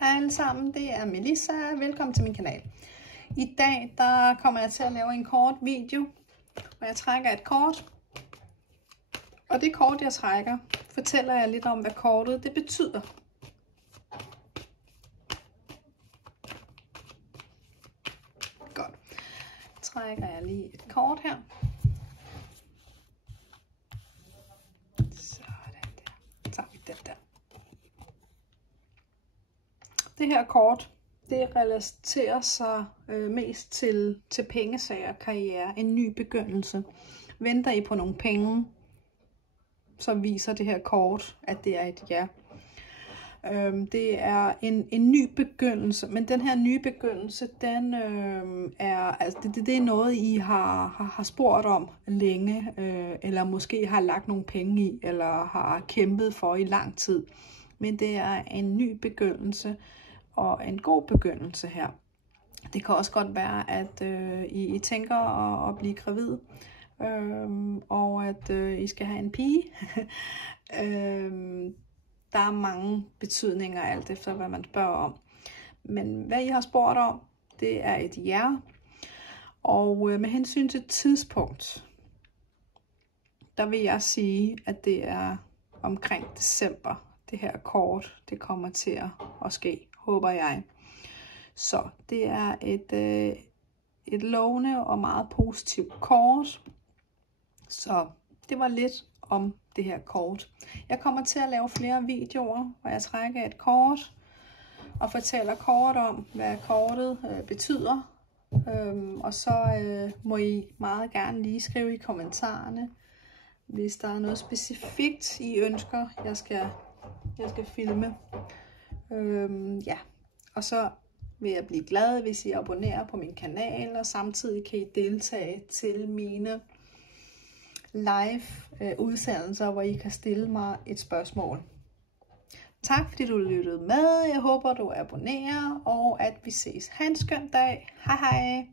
Hej alle sammen, det er Melissa. Velkommen til min kanal. I dag der kommer jeg til at lave en kort video, hvor jeg trækker et kort. Og det kort jeg trækker, fortæller jeg lidt om hvad kortet det betyder. Godt. Trækker jeg lige et kort her. Sådan der. Så tager vi den der. Det her kort, det relaterer sig mest til pengesager, karriere, en ny begyndelse. Venter I på nogle penge, så viser det her kort, at det er et ja. Det er en ny begyndelse, men den her nye begyndelse, den det er noget, I har spurgt om længe, eller måske har lagt nogle penge i, eller har kæmpet for i lang tid. Men det er en ny begyndelse, og en god begyndelse her. Det kan også godt være, at I tænker at blive gravid, og at I skal have en pige. Der er mange betydninger, alt efter hvad man spørger om. Men hvad I har spurgt om, det er et ja. Og med hensyn til tidspunkt, der vil jeg sige, at det er omkring december. Det her kort, det kommer til at ske, håber jeg. Så det er et lovende og meget positivt kort. Så det var lidt om det her kort. Jeg kommer til at lave flere videoer, hvor jeg trækker et kort og fortæller kort om, hvad kortet betyder. Og så må I meget gerne lige skrive i kommentarerne, hvis der er noget specifikt, I ønsker, jeg skal filme. Ja. Og så vil jeg blive glad, hvis I abonnerer på min kanal, og samtidig kan I deltage til mine live udsendelser, hvor I kan stille mig et spørgsmål. Tak fordi du lyttede med. Jeg håber du abonnerer, og at vi ses. Ha' en skøn dag. Hej hej.